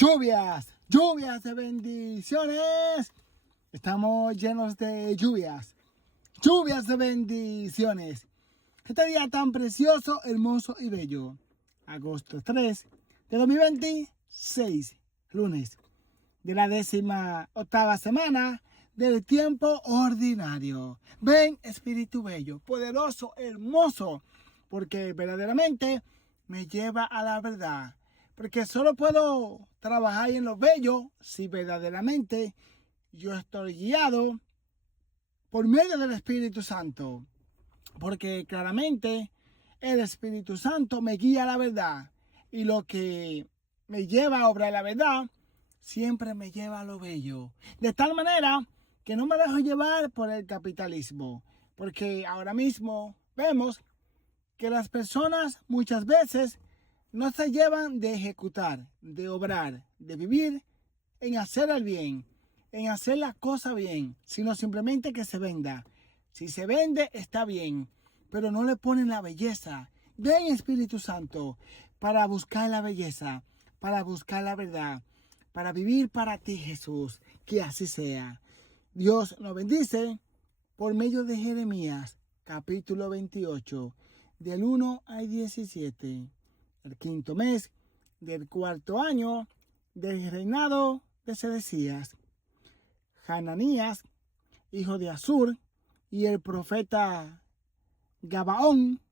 Lluvias de bendiciones. Estamos llenos de lluvias de bendiciones. Este día tan precioso, hermoso y bello. Agosto 3 de 2026, lunes de la 18ª semana del tiempo ordinario. Ven, Espíritu Bello, poderoso, hermoso, porque verdaderamente me lleva a la verdad. Porque solo puedo trabajar en lo bello si verdaderamente yo estoy guiado por medio del Espíritu Santo. Porque claramente el Espíritu Santo me guía a la verdad. Y lo que me lleva a obrar la verdad siempre me lleva a lo bello. De tal manera que no me dejo llevar por el capitalismo. Porque ahora mismo vemos que las personas muchas veces no se llevan de ejecutar, de obrar, de vivir en hacer el bien, en hacer la cosa bien, sino simplemente que se venda. Si se vende, está bien, pero no le ponen la belleza. Ven, Espíritu Santo, para buscar la belleza, para buscar la verdad, para vivir para ti, Jesús. Que así sea. Dios nos bendice por medio de Jeremías, capítulo 28, del 1 al 17. El quinto mes del cuarto año del reinado de Sedecías. Hananías, hijo de Azur, y el profeta Gabaón,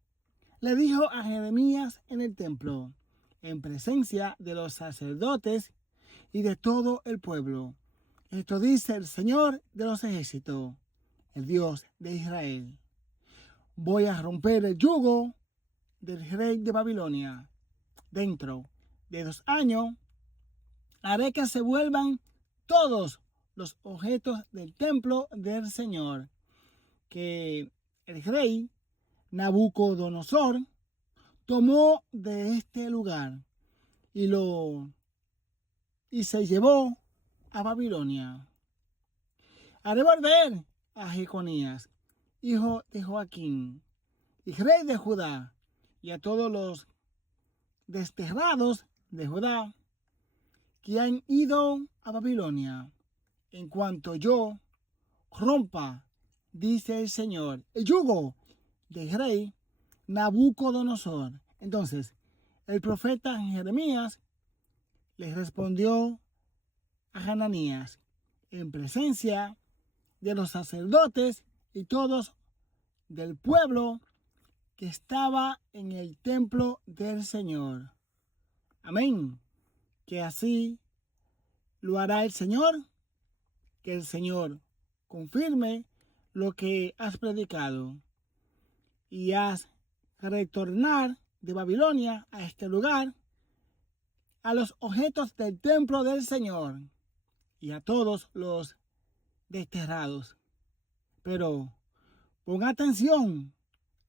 le dijo a Jeremías en el templo, en presencia de los sacerdotes y de todo el pueblo: esto dice el Señor de los ejércitos, el Dios de Israel: voy a romper el yugo del rey de Babilonia. Dentro de 2 años haré que se vuelvan todos los objetos del templo del Señor, que el rey Nabucodonosor tomó de este lugar y se llevó a Babilonia. Haré volver a Jeconías, hijo de Joaquín, y rey de Judá, y a todos los desterrados de Judá que han ido a Babilonia, en cuanto yo rompa, dice el Señor, el yugo del rey Nabucodonosor. Entonces, el profeta Jeremías le respondió a Hananías en presencia de los sacerdotes y todos del pueblo que estaba en el templo del Señor. Amén. Que así lo hará el Señor, que el Señor confirme lo que has predicado y haz retornar de Babilonia a este lugar a los objetos del templo del Señor y a todos los desterrados. Pero pon atención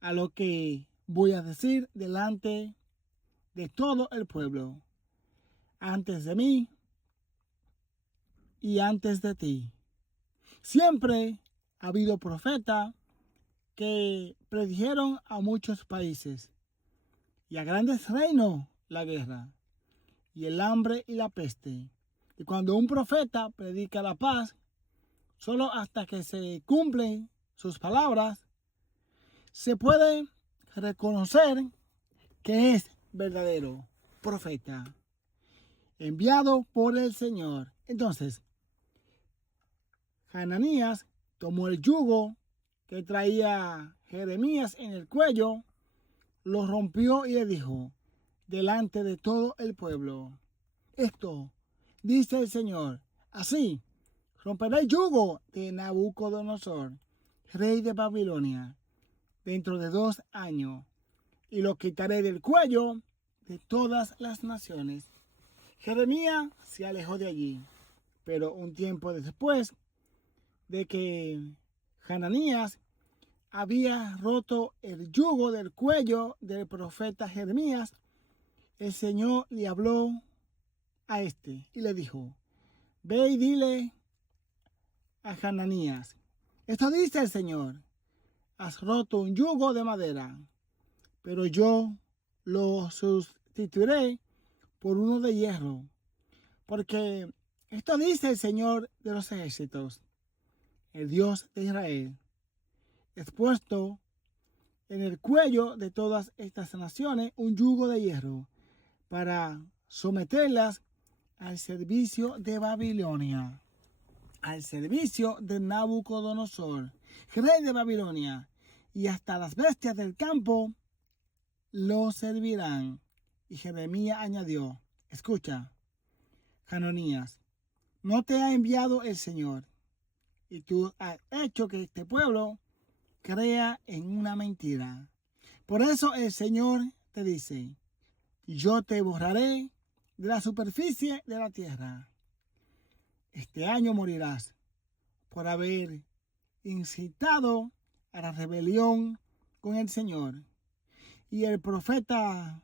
a lo que voy a decir delante de todo el pueblo, antes de mí y antes de ti. Siempre ha habido profetas que predijeron a muchos países y a grandes reinos la guerra y el hambre y la peste. Y cuando un profeta predica la paz, solo hasta que se cumplen sus palabras, se puede reconocer que es verdadero profeta, enviado por el Señor. Entonces, Hananías tomó el yugo que traía Jeremías en el cuello, lo rompió y le dijo delante de todo el pueblo: esto dice el Señor, así romperé el yugo de Nabucodonosor, rey de Babilonia, dentro de 2 años, y lo quitaré del cuello de todas las naciones. Jeremías se alejó de allí, pero un tiempo después de que Hananías había roto el yugo del cuello del profeta Jeremías, el Señor le habló a este y le dijo: ve y dile a Hananías, esto dice el Señor, has roto un yugo de madera, pero yo lo sustituiré por uno de hierro, Porque esto dice el Señor de los ejércitos, el Dios de Israel, expuesto en el cuello de todas estas naciones un yugo de hierro para someterlas al servicio de Babilonia, al servicio de Nabucodonosor, rey de Babilonia, y hasta las bestias del campo lo servirán. Y Jeremías añadió, escucha, Hananías, no te ha enviado el Señor, y tú has hecho que este pueblo crea en una mentira. Por eso el Señor te dice, yo te borraré de la superficie de la tierra. Este año morirás por haber incitado a la rebelión con el Señor. Y el profeta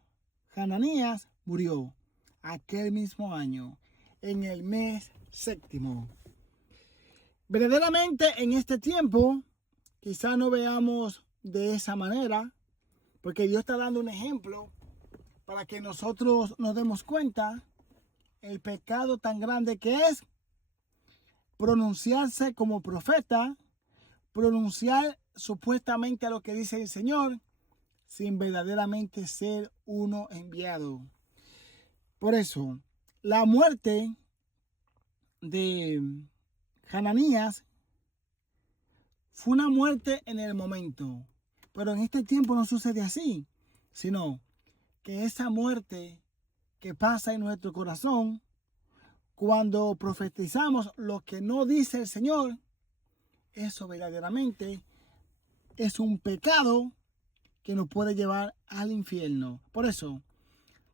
Hananías murió aquel mismo año, en el mes séptimo. Verdaderamente en este tiempo, quizá no veamos de esa manera, porque Dios está dando un ejemplo para que nosotros nos demos cuenta el pecado tan grande que es pronunciarse como profeta, pronunciar supuestamente a lo que dice el Señor, sin verdaderamente ser uno enviado. Por eso, la muerte de Hananías fue una muerte en el momento, pero en este tiempo no sucede así, sino que esa muerte que pasa en nuestro corazón, cuando profetizamos lo que no dice el Señor, eso verdaderamente es un pecado que nos puede llevar al infierno. Por eso,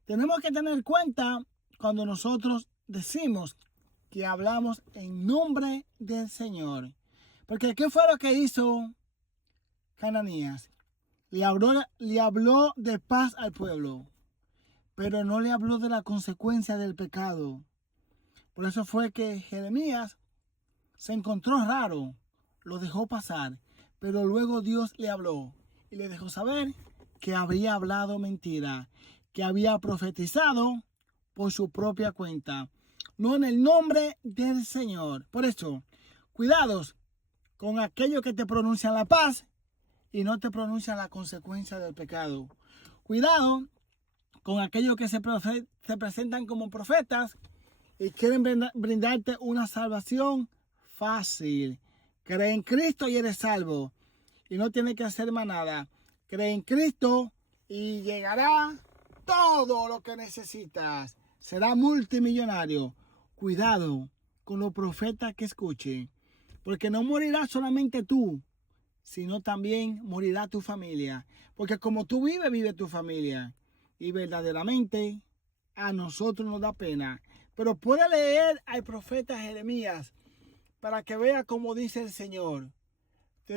tenemos que tener cuenta cuando nosotros decimos que hablamos en nombre del Señor. Porque ¿qué fue lo que hizo Hananías? Le habló de paz al pueblo, pero no le habló de la consecuencia del pecado. Por eso fue que Jeremías se encontró raro, lo dejó pasar, pero luego Dios le habló y le dejó saber que había hablado mentira, que había profetizado por su propia cuenta, no en el nombre del Señor. Por eso, cuidados con aquellos que te pronuncian la paz y no te pronuncian la consecuencia del pecado. Cuidado con aquellos que se presentan como profetas y quieren brindarte una salvación fácil. Cree en Cristo y eres salvo. Y no tienes que hacer más nada. Cree en Cristo y llegará todo lo que necesitas. Será multimillonario. Cuidado con los profetas que escuchen. Porque no morirás solamente tú, sino también morirá tu familia. Porque como tú vives, vive tu familia. Y verdaderamente a nosotros nos da pena. Pero puede leer al profeta Jeremías para que vea cómo dice el Señor.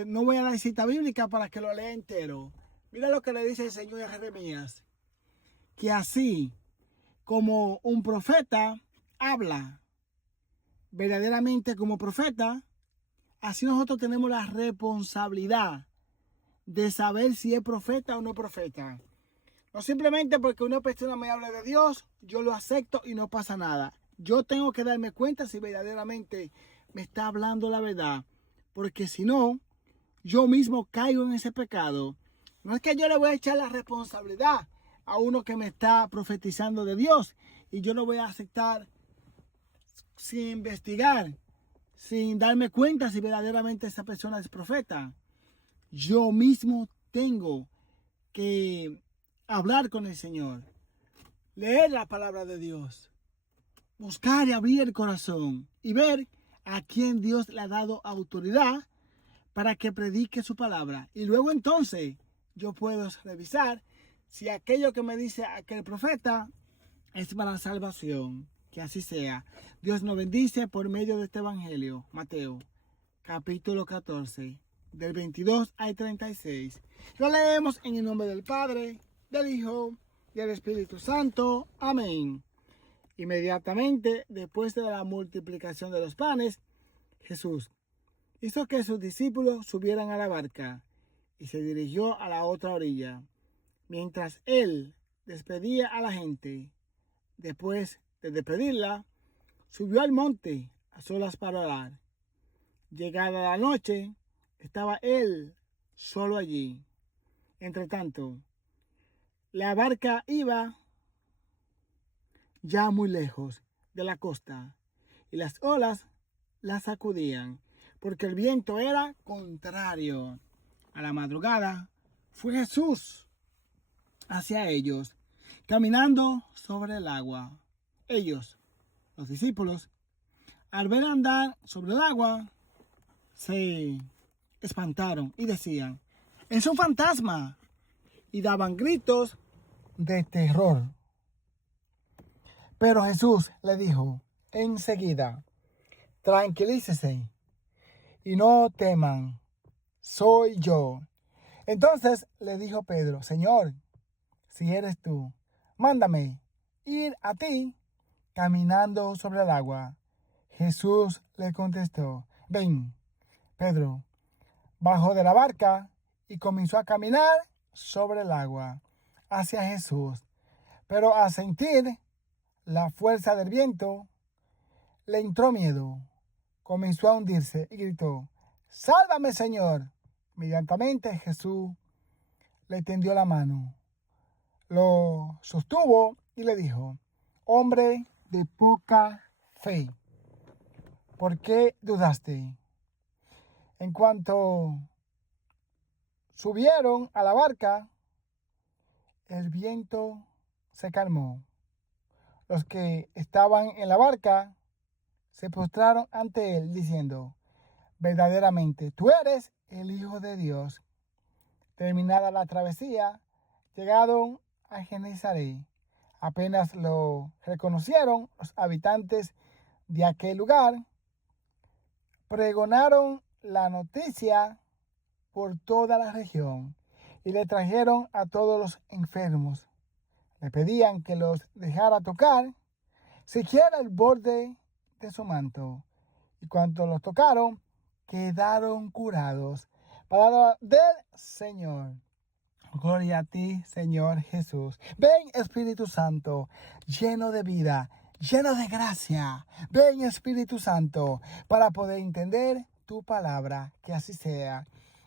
No voy a dar cita bíblica para que lo lea entero. Mira lo que le dice el Señor a Jeremías. Que así como un profeta habla verdaderamente como profeta, así nosotros tenemos la responsabilidad de saber si es profeta o no profeta. No simplemente porque una persona me hable de Dios, yo lo acepto y no pasa nada. Yo tengo que darme cuenta si verdaderamente me está hablando la verdad. Porque si no, yo mismo caigo en ese pecado. No es que yo le voy a echar la responsabilidad a uno que me está profetizando de Dios y yo lo voy a aceptar sin investigar, sin darme cuenta si verdaderamente esa persona es profeta. Yo mismo tengo que hablar con el Señor, leer la palabra de Dios, buscar y abrir el corazón y ver a quién Dios le ha dado autoridad para que predique su palabra. Y luego entonces yo puedo revisar si aquello que me dice aquel profeta es para salvación. Que así sea. Dios nos bendice por medio de este evangelio. Mateo, capítulo 14, del 22 al 36. Lo leemos en el nombre del Padre, del Hijo y del Espíritu Santo. Amén. Inmediatamente después de la multiplicación de los panes, Jesús hizo que sus discípulos subieran a la barca y se dirigió a la otra orilla, mientras él despedía a la gente. Después de despedirla, subió al monte a solas para orar. Llegada la noche, estaba él solo allí. Entre tanto, la barca iba ya muy lejos de la costa y las olas la sacudían porque el viento era contrario. A la madrugada fue Jesús hacia ellos, caminando sobre el agua. Ellos, los discípulos, al ver andar sobre el agua, se espantaron y decían: ¡es un fantasma! Y daban gritos de terror. Pero Jesús le dijo enseguida: tranquilícese y no teman, soy yo. Entonces le dijo Pedro: Señor, si eres tú, mándame ir a ti caminando sobre el agua. Jesús le contestó: ven. Pedro bajó de la barca y comenzó a caminar sobre el agua hacia Jesús. Pero al sentir la fuerza del viento, le entró miedo. Comenzó a hundirse y gritó: ¡sálvame, Señor! Inmediatamente Jesús le tendió la mano, lo sostuvo y le dijo: hombre de poca fe, ¿por qué dudaste? En cuanto subieron a la barca, el viento se calmó. Los que estaban en la barca se postraron ante él diciendo: verdaderamente, tú eres el Hijo de Dios. Terminada la travesía, llegaron a Genesaret. Apenas lo reconocieron los habitantes de aquel lugar, pregonaron la noticia por toda la región y le trajeron a todos los enfermos. Le pedían que los dejara tocar siquiera el borde de su manto, y cuando los tocaron, quedaron curados. Palabra del Señor. Gloria a ti, Señor Jesús. Ven, Espíritu Santo, lleno de vida, lleno de gracia. Ven, Espíritu Santo, para poder entender tu palabra. Que así sea.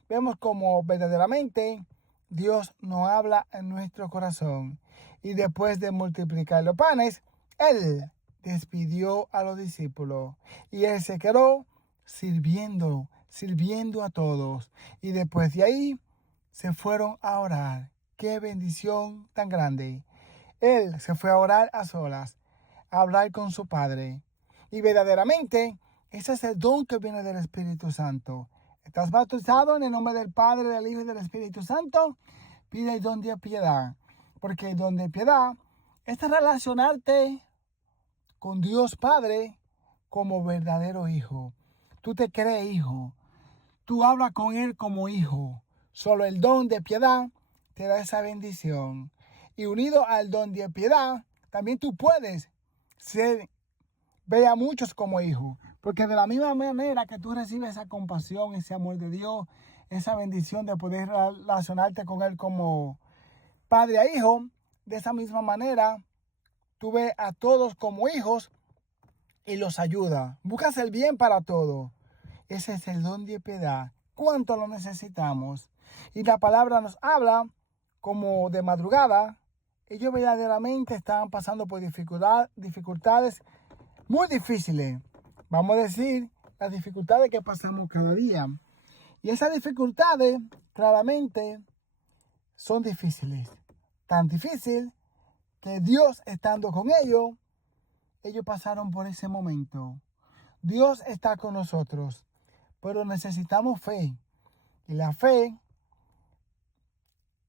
Vemos como verdaderamente Dios nos habla en nuestro corazón. Y después de multiplicar los panes, Él despidió a los discípulos. Y Él se quedó sirviendo a todos. Y después de ahí se fueron a orar. ¡Qué bendición tan grande! Él se fue a orar a solas, a hablar con su Padre. Y verdaderamente, ese es el don que viene del Espíritu Santo. ¿Estás bautizado en el nombre del Padre, del Hijo y del Espíritu Santo? Pide el don de piedad. Porque el don de piedad es relacionarte con Dios Padre como verdadero hijo. Tú te crees hijo. Tú hablas con Él como hijo. Solo el don de piedad te da esa bendición. Y unido al don de piedad, también tú puedes ver a muchos como hijos. Porque de la misma manera que tú recibes esa compasión, ese amor de Dios, esa bendición de poder relacionarte con Él como padre a hijo, de esa misma manera tú ves a todos como hijos y los ayuda. Buscas el bien para todos. Ese es el don de piedad. ¿Cuánto lo necesitamos? Y la palabra nos habla como de madrugada. Ellos verdaderamente estaban pasando por dificultades muy difíciles. Vamos a decir, las dificultades que pasamos cada día. Y esas dificultades claramente son difíciles. Tan difícil que Dios estando con ellos pasaron por ese momento. Dios está con nosotros, pero necesitamos fe. Y la fe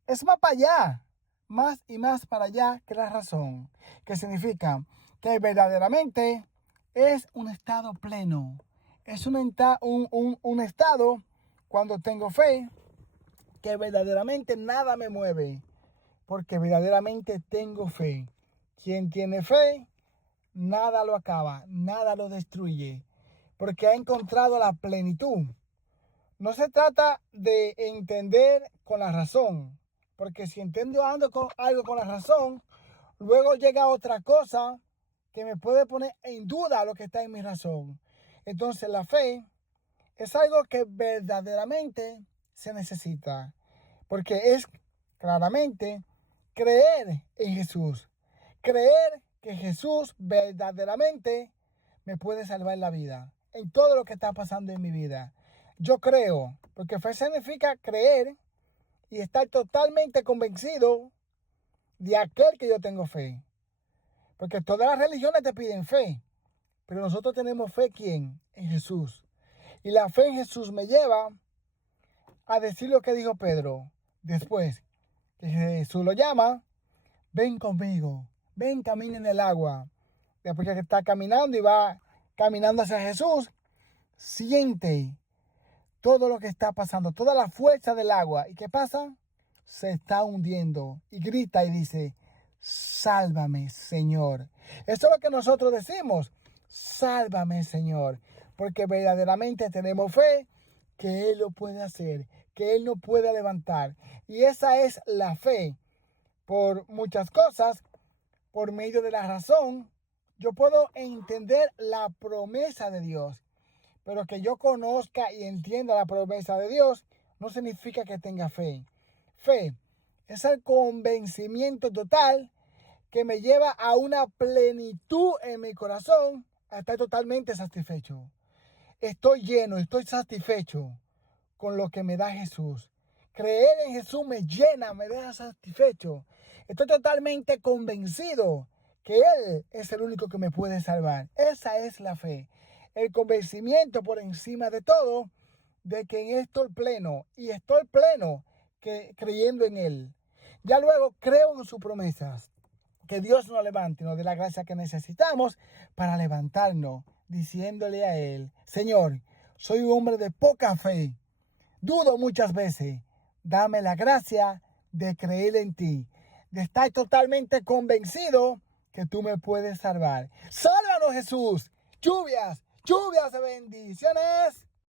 es más para allá, más y más para allá que la razón. Que significa que verdaderamente es un estado pleno. Es un estado cuando tengo fe que verdaderamente nada me mueve. Porque verdaderamente tengo fe. Quien tiene fe, nada lo acaba, nada lo destruye. Porque ha encontrado la plenitud. No se trata de entender con la razón, porque si entiendo algo con la razón, luego llega otra cosa que me puede poner en duda lo que está en mi razón. Entonces la fe es algo que verdaderamente se necesita, porque es claramente creer en Jesús, creer que Jesús verdaderamente me puede salvar la vida en todo lo que está pasando en mi vida. Yo creo, porque fe significa creer y estar totalmente convencido de aquel que yo tengo fe. Porque todas las religiones te piden fe, pero nosotros tenemos fe, ¿quién? En Jesús. Y la fe en Jesús me lleva a decir lo que dijo Pedro. Después que Jesús lo llama, ven conmigo, ven, camina en el agua. Después que está caminando y va caminando hacia Jesús, siente todo lo que está pasando, toda la fuerza del agua. ¿Y qué pasa? Se está hundiendo y grita y dice, sálvame, Señor. Eso es lo que nosotros decimos, sálvame, Señor, porque verdaderamente tenemos fe que Él lo puede hacer, que Él nos puede levantar. Y esa es la fe. Por muchas cosas, por medio de la razón, yo puedo entender la promesa de Dios. Pero que yo conozca y entienda la promesa de Dios no significa que tenga fe. Fe es el convencimiento total que me lleva a una plenitud en mi corazón, a estar totalmente satisfecho. Estoy lleno, estoy satisfecho con lo que me da Jesús. Creer en Jesús me llena, me deja satisfecho. Estoy totalmente convencido que Él es el único que me puede salvar. Esa es la fe. El convencimiento por encima de todo de que en Él estoy pleno. Y estoy pleno creyendo en Él. Ya luego creo en sus promesas. Que Dios nos levante y nos dé la gracia que necesitamos para levantarnos, diciéndole a Él, Señor, soy un hombre de poca fe. Dudo muchas veces. Dame la gracia de creer en ti, de estar totalmente convencido que tú me puedes salvar. ¡Sálvanos, Jesús! Lluvias de bendiciones.